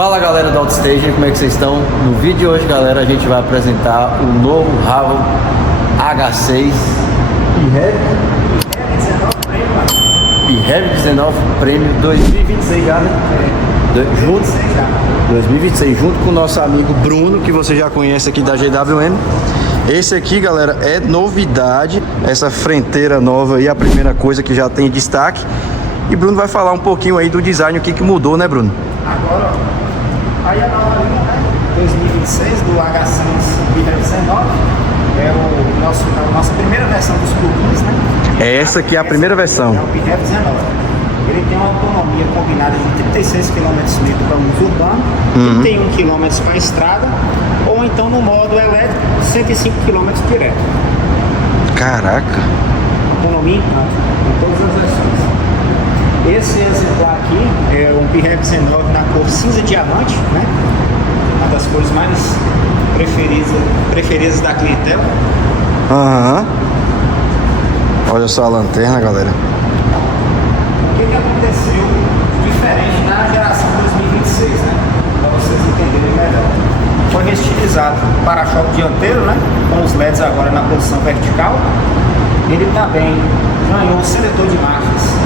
Fala galera do Outstage, como é que vocês estão? No vídeo de hoje, galera, a gente vai apresentar o novo Haval H6 PHEV 19 Premium 2026 já, né? 2026, junto com o nosso amigo Bruno, que você já conhece aqui da GWM. Esse aqui, galera, é novidade, essa frenteira nova aí, a primeira coisa que já tem destaque. E Bruno vai falar um pouquinho aí do design, o que mudou, né, Bruno? Agora, ó, aí a nova linha, né, 2026 do H6 PHEV 19 é a nossa primeira versão dos plugins, né? Essa aqui é a primeira versão. É o PHEV 19. Ele tem uma autonomia combinada de 36 km para uso urbano, 31 km para estrada, ou então no modo elétrico, 105 km direto. Caraca! Autonomia em todas as versões. Esse exemplar aqui é um PHEV 19 na cor cinza diamante, né? Uma das cores mais preferidas da clientela. Aham. Olha só a lanterna, galera. O que aconteceu diferente na geração 2026, né? Para vocês entenderem melhor. Foi restilizado o para-choque dianteiro, né? Com os LEDs agora na posição vertical. Ele também ganhou o seletor de marchas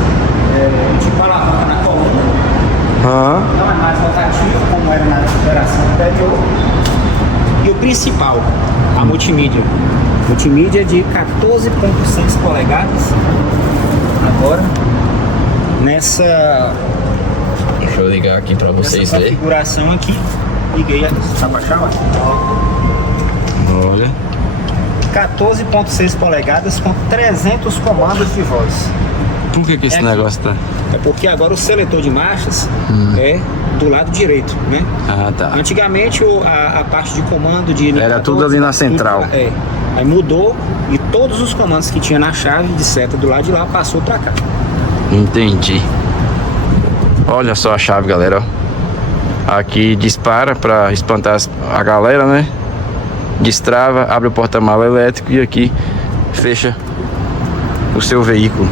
tipo alavanca na coluna. Não é mais rotativo como era na geração anterior. E o principal, a multimídia. Multimídia de 14,6 polegadas. Agora, nessa... Deixa eu ligar aqui pra vocês verem. Configuração aqui. Liguei aqui. Tá baixando aqui. Olha. 14,6 polegadas com 300 comandos de voz. Por que esse negócio tá? É porque agora o seletor de marchas é do lado direito, né? Ah, tá. Antigamente a parte de comando de Era tudo ali na central. Aí mudou e todos os comandos que tinha na chave de seta do lado de lá passou pra cá. Entendi. Olha só a chave, galera. Aqui dispara pra espantar a galera, né? Destrava, abre o porta-mala elétrico e aqui fecha o seu veículo.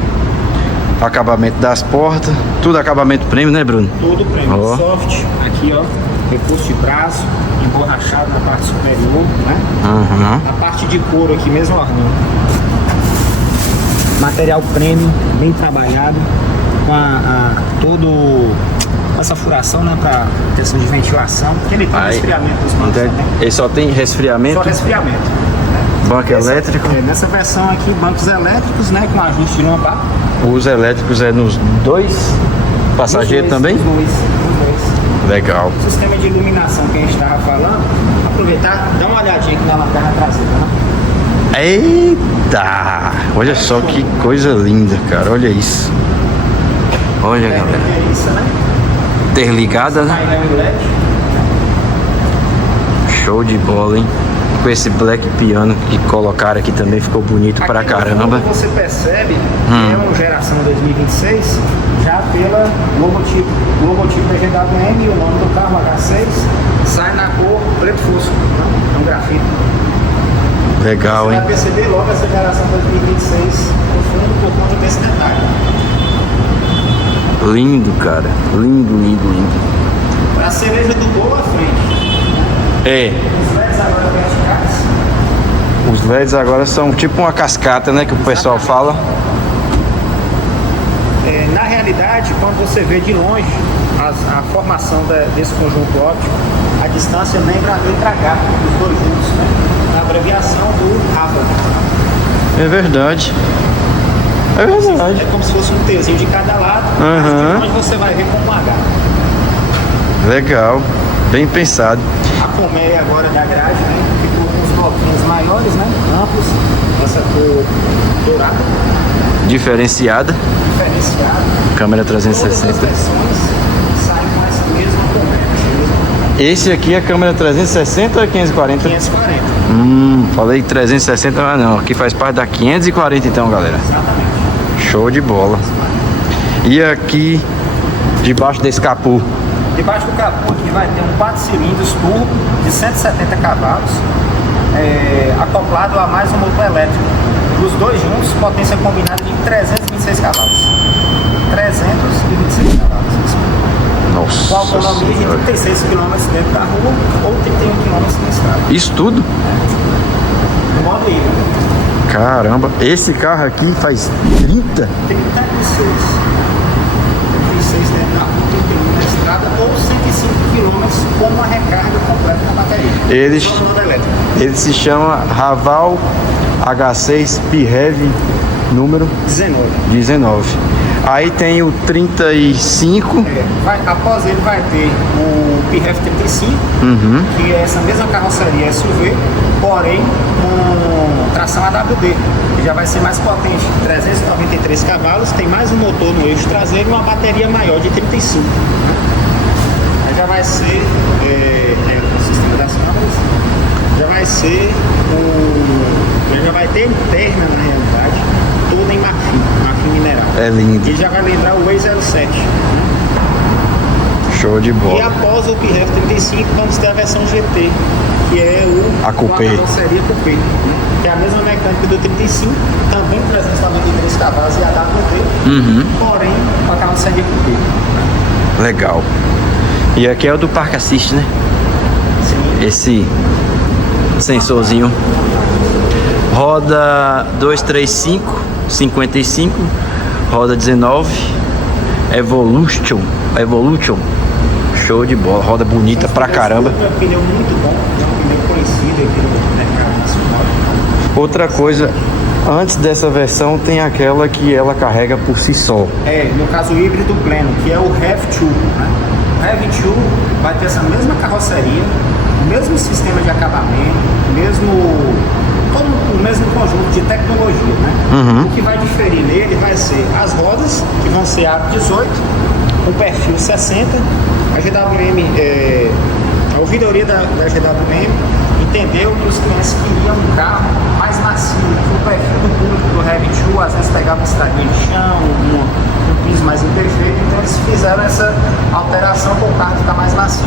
Acabamento das portas, tudo acabamento premium, né, Bruno? Tudo premium, ó. Soft, aqui ó, recurso de braço, emborrachado na parte superior, né? A parte de couro aqui mesmo, ó. Material premium, bem trabalhado, com todo essa furação, né, para questão de ventilação, porque ele tem resfriamento dos bancos também. Ele só tem resfriamento? Só resfriamento. Banco elétrico? Nessa versão aqui, bancos elétricos, né, com ajuste de lombar. Os elétricos é nos dois passageiros também? Os dois. Legal. O sistema de iluminação que a gente estava falando, aproveitar, dá uma olhadinha aqui na lanterna traseira, né? Eita! Olha só que coisa linda, cara. Olha isso. Olha, galera. É isso, né? Interligada, né? Painel LED. Show de bola, hein? Com esse black piano que colocaram aqui também ficou bonito Aqui pra caramba. Você percebe que é uma geração 2026 já pela logotipo PGWM e o nome do carro H6 sai na cor preto fosco, né? É um grafite. Legal, Você hein? vai perceber logo essa geração 2026 no fundo por conta desse detalhe. Lindo, cara. Lindo, lindo, lindo. A cereja do bolo à frente. É. Os LEDs agora verticais. Os LEDs agora são tipo uma cascata, né? Que o pessoal fala. Na realidade, quando você vê de longe a formação desse conjunto óptico, a distância lembra a letra H, os dois juntos, né? A abreviação do Haval. É verdade. É verdade. É como se fosse um Tzinho de cada lado, mas de longe você vai ver como um H. Legal. Bem pensado. A colmeia agora da grade, né? Ficou com os bloquinhos maiores, né? Amplos, essa cor dourada. Diferenciada. Câmera 360. Todas as versões saem com essa mesma colmeia. Esse aqui é a câmera 360 ou 540? 540. Falei 360, mas não. Aqui faz parte da 540 então, galera. Exatamente. Show de bola. E aqui, debaixo desse capô? Debaixo do capô aqui vai ter um 4 cilindros turbo de 170 cavalos, acoplado a mais um motor elétrico. Os dois juntos, potência combinada de 326 cavalos. 326 cavalos. com autonomia de 36 km dentro da rua ou 31 km na estrada. Isso tudo? No modo híbrido. Caramba, esse carro aqui faz 30? 36 dentro da rua, 31 na estrada ou 105 km com uma recarga completa na bateria. Ele se chama Raval H6 PHEV número 19. Aí tem o 35. Após ele vai ter o PHEV 35, que é essa mesma carroceria SUV, porém com tração AWD, que já vai ser mais potente, 393 cavalos, tem mais um motor no eixo traseiro e uma bateria maior de 35. Aí já vai ser o sistema das câmeras, já vai ser já vai ter interna na realidade, toda em marfim mineral. É lindo. Ele já vai lembrar o E07. Show de bola. E após o PHEV 35, vamos ter a versão GT, que é a Coupé. carroceria Coupé, que é a mesma mecânica do 35, também 393 cavalos e AWD, porém com a carroceria Coupé. Legal. E aqui é o do Park Assist, né? Sim. Esse sensorzinho. Roda 235, 55, roda 19, Evolution. Show de bola, roda bonita pra caramba. É um pneu muito bom, é um pneu conhecido aqui no mercado nacional. Outra coisa, antes dessa versão tem aquela que ela carrega por si só. No caso o híbrido pleno, que é o REV2, né? O REV2 vai ter essa mesma carroceria, o mesmo sistema de acabamento, todo o mesmo conjunto de tecnologia, né? O que vai diferir nele vai ser as rodas, que vão ser aro 18, com perfil 60, a GWM, a ouvidoria da GWM entendeu que os clientes queriam um carro mais macio, que o perfil do público do REV2 às vezes pegava uma estradinha de chão, um piso mais imperfeito, então eles fizeram essa alteração para o carro ficar mais macio.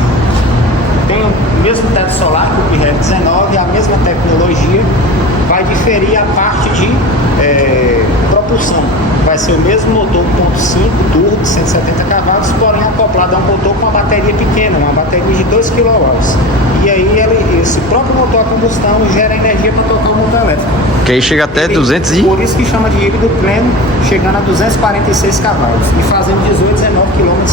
Tem o mesmo teto solar que o PHEV 19, a mesma tecnologia, vai diferir a parte de propulsão. Vai ser o mesmo motor 1.5 turbo de 170 cavalos, porém acoplado a um motor com uma bateria pequena, uma bateria de 2 kW. E aí esse próprio motor a combustão gera energia para tocar o motor elétrico. Que aí chega até 200 e... Por isso que chama de híbrido pleno, chegando a 246 cavalos e fazendo 18, 19 km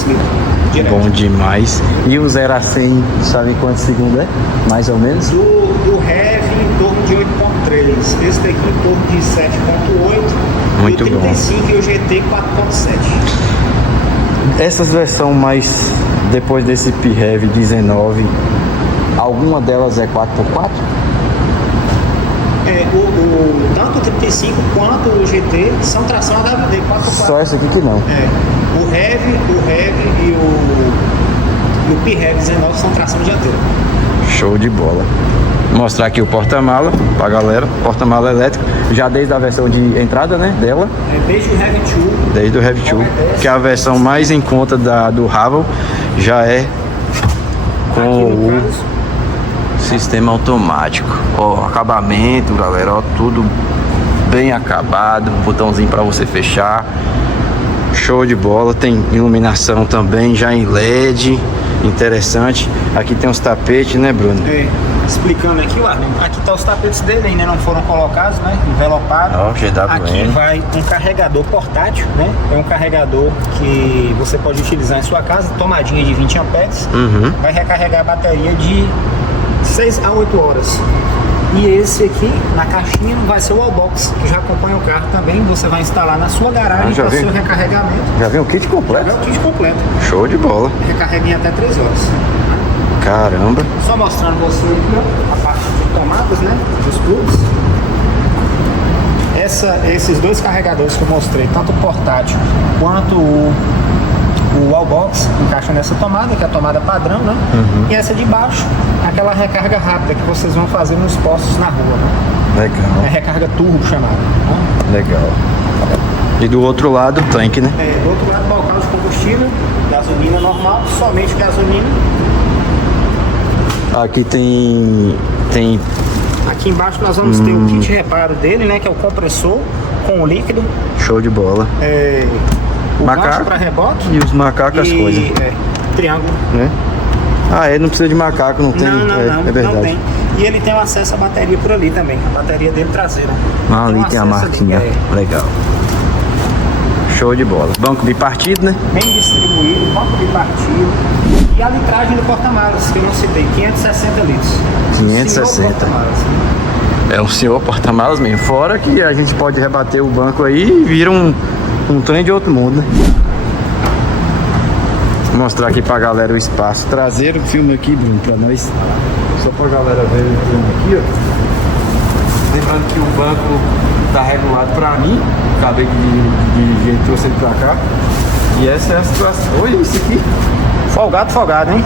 direto. Bom demais. E o 0 a 100, sabe quantos segundos é? Mais ou menos? Do REV em torno de 8.3, esse daqui em torno de 7.8. Muito e o 35 bom. E o GT 4.7. Essas versões mais depois desse PHEV 19, alguma delas é 4x4? Tanto o 35 quanto o GT são tração AWD 4x4. Só essa aqui que não. O REV e o PHEV 19 são tração dianteira. Show de bola. Vou mostrar aqui o porta-mala pra galera. Porta-mala elétrico, já desde a versão de entrada, né, dela. Desde o REV2. Desde o REV2, que é a versão mais em conta do Raval, já é com o sistema automático. Ó, acabamento, galera, ó, tudo bem acabado, botãozinho para você fechar. Show de bola, tem iluminação também já em LED, interessante. Aqui tem uns tapetes, né, Bruno? Explicando aqui, aqui tá os tapetes dele, ainda não foram colocados, né, envelopados. Aqui vai um carregador portátil, né, é um carregador que você pode utilizar em sua casa, tomadinha de 20 amperes, vai recarregar a bateria de 6 a 8 horas. E esse aqui, na caixinha, vai ser o wallbox, que já acompanha o carro também. Você vai instalar na sua garagem para o seu recarregamento. Já vem o kit completo? Já vem o kit completo. Show de bola. Recarrega em até 3 horas. Caramba. Só mostrando você aqui, ó, a parte de tomadas, né, dos plugs. Esses dois carregadores que eu mostrei, tanto o portátil quanto o wallbox, encaixa nessa tomada, que é a tomada padrão, né? E essa de baixo, aquela recarga rápida que vocês vão fazer nos postos na rua, né? Legal. É recarga turbo chamada, né? Legal. E do outro lado, o tanque, né? Do outro lado, balcão de combustível, gasolina normal, somente gasolina. Aqui tem... Aqui embaixo nós vamos ter o kit reparo dele, né? Que é o compressor com o líquido. Show de bola. O macaco para reboque e os macacos, as coisas. triângulo. Né? Ah, ele não precisa de macaco, não tem? Não, É verdade. não tem. E ele tem um acesso à bateria por ali também, a bateria dele traseira. Ah, ali tem a acesso marquinha. ali, Legal. Show de bola. Banco bipartido, né? bem distribuído, banco bipartido. E a litragem do porta-malas, que eu não citei, 560 litros. 560. Senhor porta-malas. É um senhor porta-malas mesmo. Fora que a gente pode rebater o banco aí e vira um trem de outro mundo, né? Vou mostrar aqui pra galera o espaço traseiro. Filma aqui, Bruno, pra nós. Só pra galera ver o filme aqui, ó. Lembrando que o banco tá regulado pra mim. Acabei de jeito trouxe ele pra cá. E essa é a situação. Olha isso aqui. Folgado, hein?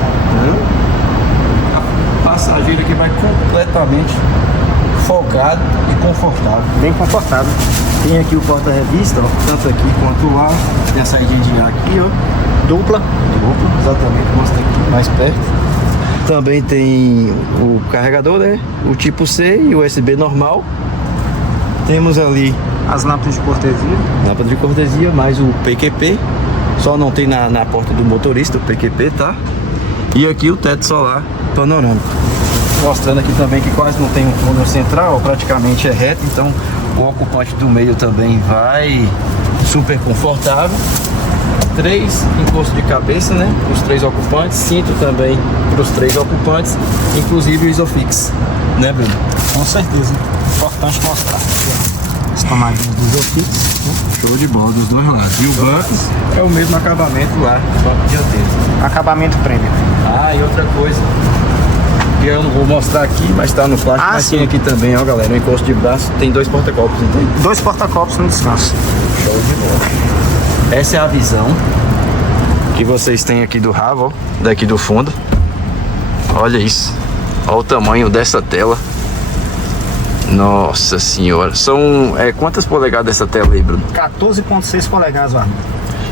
A passageiro aqui vai completamente folgado e confortável. Bem confortável. Tem aqui o porta-revista, ó, tanto aqui quanto lá. Tem a saída de ar aqui, ó. Dupla. Exatamente, mostra aqui mais perto. Também tem o carregador, né? O tipo C e o USB normal. Temos ali As lâmpadas de cortesia. lâmpada de cortesia, mais o PQP. Só não tem na porta do motorista o PQP, tá? E aqui o teto solar panorâmico. Mostrando aqui também que quase não tem um túnel central, praticamente é reto, então o ocupante do meio também vai super confortável. 3 encostos de cabeça, né? Os 3 ocupantes, cinto também para os 3 ocupantes, inclusive o Isofix, né, Bruno? Com certeza. Importante mostrar. As tomadinhas do Isofix. Show de bola dos dois lados. E o banco é o mesmo acabamento lá, banco dianteiro. Acabamento premium. Ah, e outra coisa que eu não vou mostrar aqui, mas tá no plástico, mas sim. tem aqui também, ó, galera, o encosto de braço tem 2 porta-copos, entende? 2 porta-copos no descanso. Show de bola. Essa é a visão que vocês têm aqui do ravo, ó, daqui do fundo. Olha isso. Olha o tamanho dessa tela. Nossa senhora. São quantas polegadas essa tela aí, Bruno? 14,6 polegadas, Arno.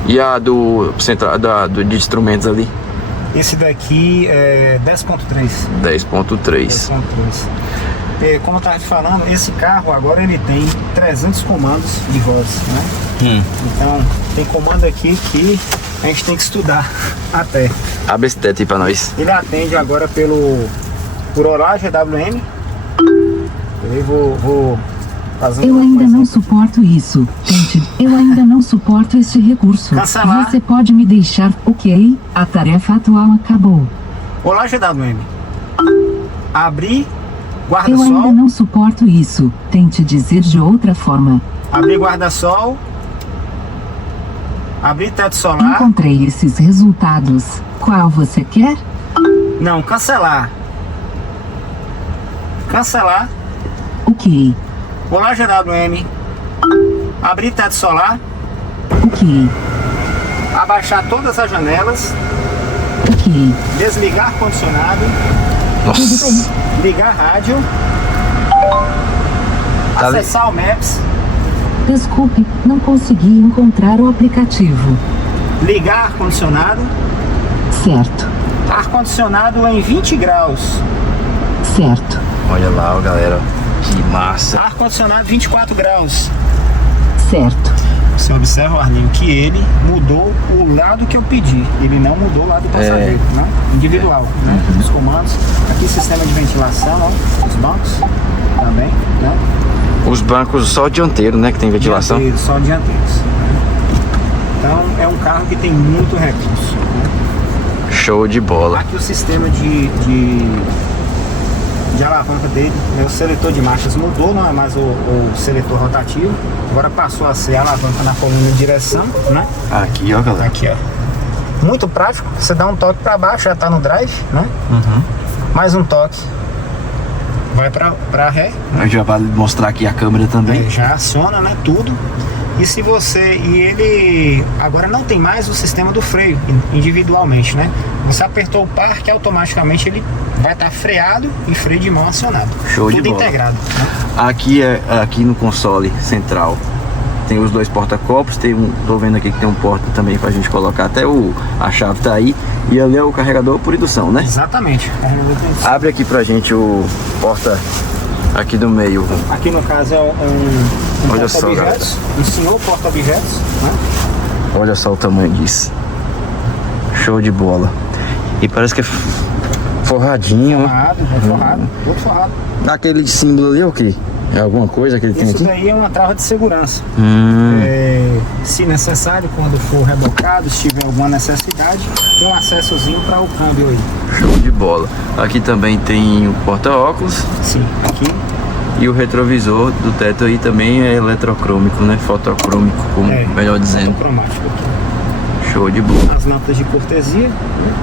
E a do central de instrumentos ali? Esse daqui é 10,3. 10.3. 10,3. Como eu estava te falando, esse carro agora ele tem 300 comandos de voz, né? Então tem comando aqui que a gente tem que estudar até. Abre esse teto aí pra nós. Ele atende agora por horário GWM. Eu vou fazer Eu ainda não suporto isso. Gente, eu ainda não suporto este recurso. Cancelar. Você pode me deixar, ok? A tarefa atual acabou. Olá GWM. Abrir Eu ainda guarda-sol. não suporto isso. Tente dizer de outra forma. Abrir guarda-sol. Abrir teto solar. Encontrei esses resultados. Qual você quer? Não, cancelar. Cancelar. Ok. Olá GWM. Abrir teto solar. Ok. Abaixar todas as janelas. Ok. Desligar ar-condicionado. Nossa. Ligar rádio. Tá li- Acessar o Maps. Desculpe, não consegui encontrar o aplicativo. Ligar ar-condicionado. Certo. Ar-condicionado em 20 graus. Certo. Olha lá, ó, galera. Que massa. Ar-condicionado 24 graus. Certo. Você observa, Arlinho, que ele mudou o lado que eu pedi. Ele não mudou o lado do passageiro, né? Individual, né? Os comandos. Aqui sistema de ventilação, ó. Os bancos também, né? Os bancos só dianteiro, né? Que tem ventilação. Dianteiros, só dianteiros. Então é um carro que tem muito recurso. Né? Show de bola. Aqui o sistema de alavanca dele, né? O seletor de marchas mudou, não é mais o seletor rotativo. Agora passou a ser a alavanca na coluna de direção, né? Aqui, ó, galera. Aqui, ó. Muito prático. Você dá um toque para baixo, já tá no drive, né? Mais um toque. Vai para ré. A gente já vai mostrar aqui a câmera também. Já aciona, né? Tudo. E se você. E ele agora não tem mais o sistema do freio individualmente, né? Você apertou o parque, automaticamente ele vai estar freado e freio de mão acionado. Show de Tudo bola. integrado. Né? Aqui no console central tem os 2 porta-copos. Tô vendo aqui que tem um porta também pra gente colocar até a chave tá aí. E ali é o carregador por indução, né? Exatamente. Abre aqui pra gente o porta aqui do meio. Aqui no caso é um Olha só, porta-objetos, um senhor porta-objetos, né? Olha só o tamanho disso. Show de bola. E parece que é forradinho, ó. Forrado, forrado, todo forrado. Aquele símbolo ali é o quê? É alguma coisa que ele tem Isso aqui? daí é uma trava de segurança. Se necessário, quando for rebocado, se tiver alguma necessidade, tem um acessozinho para o câmbio aí. Show de bola. Aqui também tem o porta-óculos Sim, aqui. e o retrovisor do teto aí também é eletrocrômico, né? Fotocrômico, como melhor dizendo. Cromático aqui. Show de bola. As lâmpadas de cortesia, né?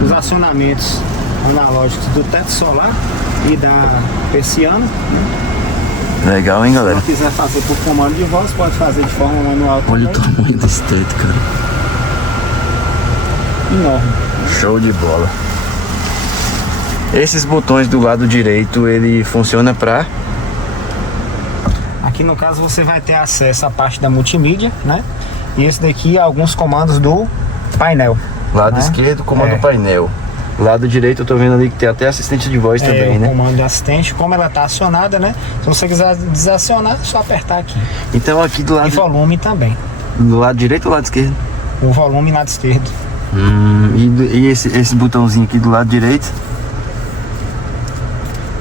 Os acionamentos analógicos do teto solar e da persiana, né? Legal, hein, Se galera? não quiser fazer por comando de voz, pode fazer de forma manual Olha o também. tamanho desse teto, cara. Enorme. Show de bola. Esses botões do lado direito, ele funciona pra... Aqui no caso você vai ter acesso à parte da multimídia, né? E esse daqui é alguns comandos do painel. Lado né? esquerdo, comando painel. Lado direito eu tô vendo ali que tem até assistente de voz também, o né? comando do assistente, como ela tá acionada, né? Se você quiser desacionar, é só apertar aqui. Então aqui do E lado, volume também. do lado direito ou lado esquerdo? O volume lado esquerdo. E esse botãozinho aqui do lado direito?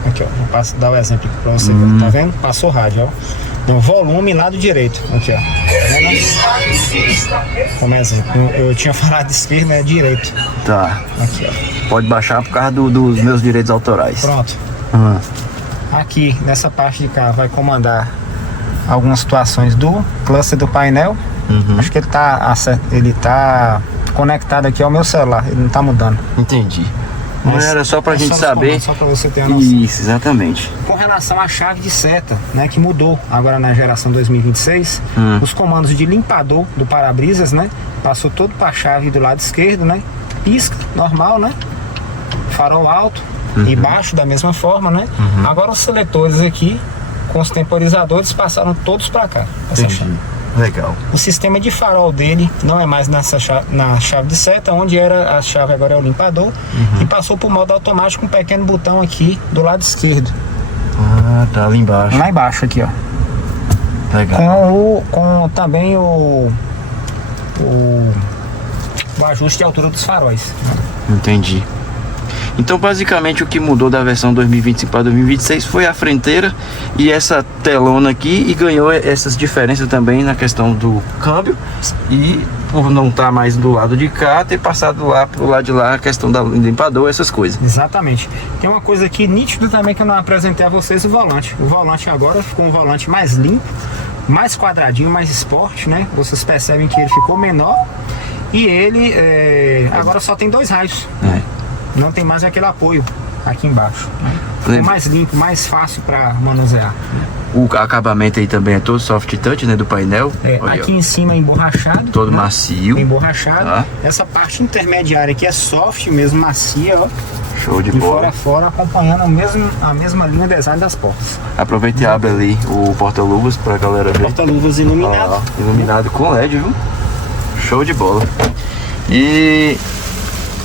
Aqui, ó. Vou dar o exemplo aqui pra você ver. Tá vendo? Passou o rádio, ó. Então, volume lado direito. Aqui, ó. Tá vendo? Como exemplo. Eu tinha falado de esquerda, é direito. Tá. Aqui, ó. Pode baixar por causa dos meus direitos autorais. Pronto. Uhum. Aqui, nessa parte de cá, vai comandar algumas situações do cluster do painel. Acho que ele tá conectado aqui ao meu celular. Ele não tá mudando. Entendi. Mas era só pra gente nos saber. comandos, só pra você ter uma noção. Isso, exatamente. Com relação à chave de seta, né, que mudou agora na geração 2026, os comandos de limpador do para-brisas, né, passou todo para a chave do lado esquerdo, né, pisca, normal, né, farol alto e baixo da mesma forma, né. Agora os seletores aqui, com os temporizadores, passaram todos para cá. Essa chave. Legal. O sistema de farol dele não é mais na chave de seta, onde era a chave agora é o limpador, e passou para o modo automático com um pequeno botão aqui do lado esquerdo. Ah, tá ali embaixo. Lá embaixo aqui, ó. Legal. Com também o ajuste de altura dos faróis. Entendi. Então basicamente o que mudou da versão 2025 para 2026 foi a fronteira e essa telona aqui, e ganhou essas diferenças também na questão do câmbio, e por não estar mais do lado de cá, ter passado lá pro lado de lá a questão do limpador, essas coisas. Exatamente. Tem uma coisa aqui nítida também que eu não apresentei a vocês, o volante. O volante agora ficou um volante mais limpo, mais quadradinho, mais esporte, né? Vocês percebem que ele ficou menor e ele agora só tem 2 raios. Não tem mais aquele apoio aqui embaixo. Ficou mais limpo, mais fácil para manusear. O acabamento aí também é todo soft touch, né, do painel. Olha, aqui em cima é emborrachado. todo macio. Emborrachado. Tá. Essa parte intermediária aqui é soft mesmo, macia, ó. Show de De bola. fora a fora, acompanhando a mesma linha design das portas. Aproveita e abre ali o porta-luvas pra galera ver. Porta-luvas iluminado. Ó, iluminado com LED, viu? Show de bola. E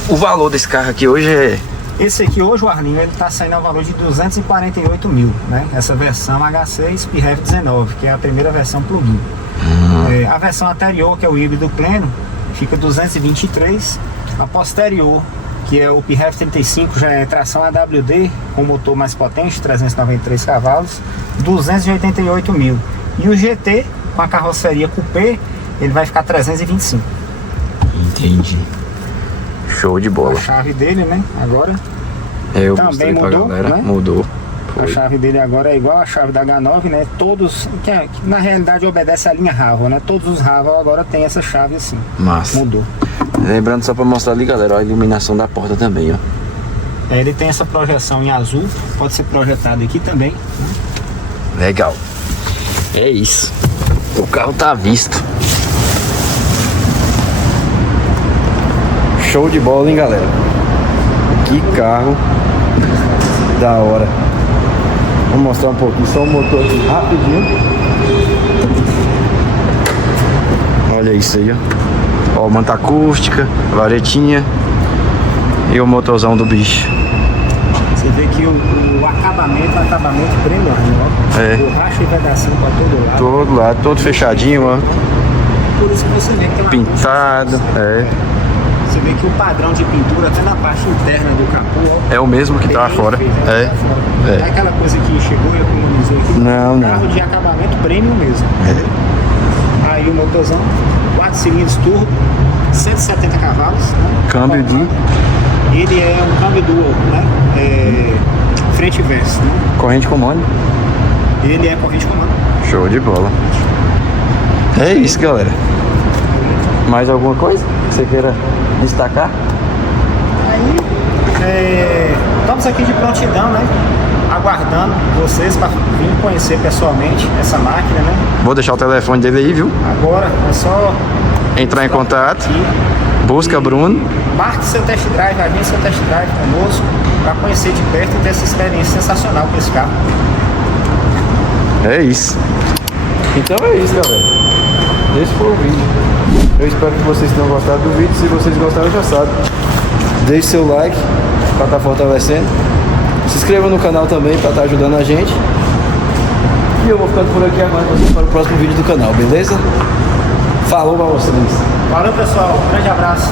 o valor desse carro aqui hoje é... Esse aqui hoje, o Arlinho, ele tá saindo ao valor de 248 mil, né? Essa versão H6 PHEV 19, que é a primeira versão plug-in. A versão anterior, que é o híbrido pleno, fica 223. A posterior, que é o PHEV 35, já é tração AWD, com motor mais potente, 393 cavalos, 288 mil. E o GT, com a carroceria coupé, ele vai ficar 325. Entendi. Show de bola. A chave dele, né, agora, Eu também mostrei pra mudou, galera. né? Mudou. a chave dele agora é igual a chave da H9, né, todos, que na realidade obedece a linha Raval, né, todos os Raval agora tem essa chave assim. Massa. Mudou. Lembrando só pra mostrar ali, galera, ó, a iluminação da porta também, ó. Ele tem essa projeção em azul, pode ser projetado aqui também, né? Legal. É isso. O carro tá à vista. Show de bola, hein, galera? Que carro da hora. Vou mostrar um pouquinho só o motor aqui rapidinho. Olha isso aí, ó. Ó, manta acústica, varetinha e o motorzão do bicho. Você vê que o acabamento premium, ó. É. Borracha e vedação pra todo lado. Todo lado, todo fechadinho, ó. Por isso que você vê que tem uma Pintado, é. Você vê que o padrão de pintura, até na parte interna do capô, ó, É o mesmo que tá bem fora. feito, né? É. Tá fora. É. Não é aquela coisa que chegou e economizou aqui. Não, não. Carro de acabamento premium mesmo. Aí o motorzão, 4 cilindros turbo, 170 cavalos. Né? Câmbio de Ele é um câmbio dual, né? Frente e verso, né? corrente comando. Ele é corrente comando. Show de bola. É isso, galera. Mais alguma coisa que você queira destacar? Aí, estamos aqui de prontidão, né? Aguardando vocês para vir conhecer pessoalmente essa máquina, né? Vou deixar o telefone dele aí, viu? Agora é só Entrar em contato. aqui. Busca Bruno. Marque seu test drive, agende seu test drive conosco para conhecer de perto e ter essa experiência sensacional com esse carro. É isso. Então é isso, galera. Esse foi o vídeo. Eu espero que vocês tenham gostado do vídeo. Se vocês gostaram, já sabe. Deixe seu like para estar fortalecendo. Se inscreva no canal também para estar ajudando a gente. E eu vou ficando por aqui agora para o próximo vídeo do canal, beleza? Falou para vocês. Valeu, pessoal. Um grande abraço.